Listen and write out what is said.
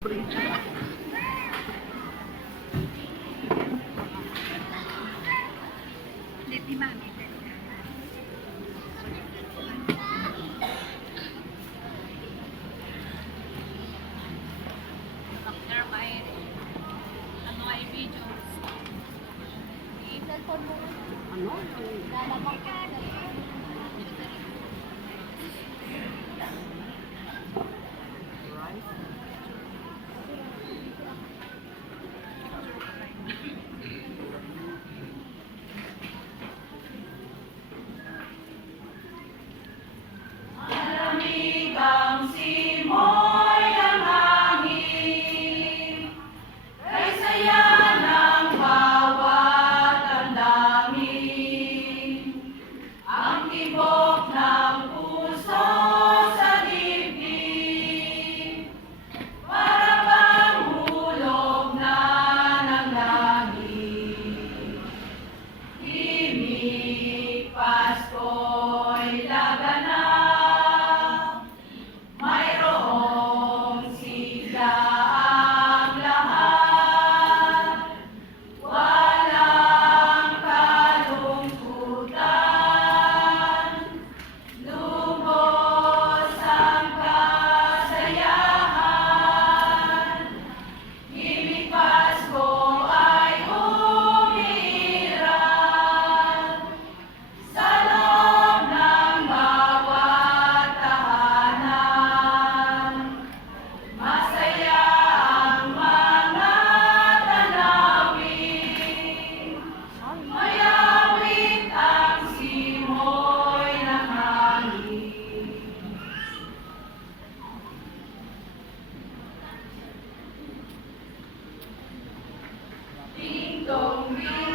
Di mami. Doctor, may ano ay videos. Cellphone mo. Ano? Lalabang ka sa cellphone. Right? Malamig simoy ng hangin, kay saya ng bawat damdamin. Ang tibok ng puso sa dibdib, para bang hulog na ng langit. Himig Pasko'y laganap, mayroong sigla ang lahat, walang kalungkutan, lubos ang kasayahan. Himig Pasko ay umiiral sa loob ng bawat tahanan. Masaya ang mga tanawin, mayawit ang simoy ng hangin. Ding dong, ding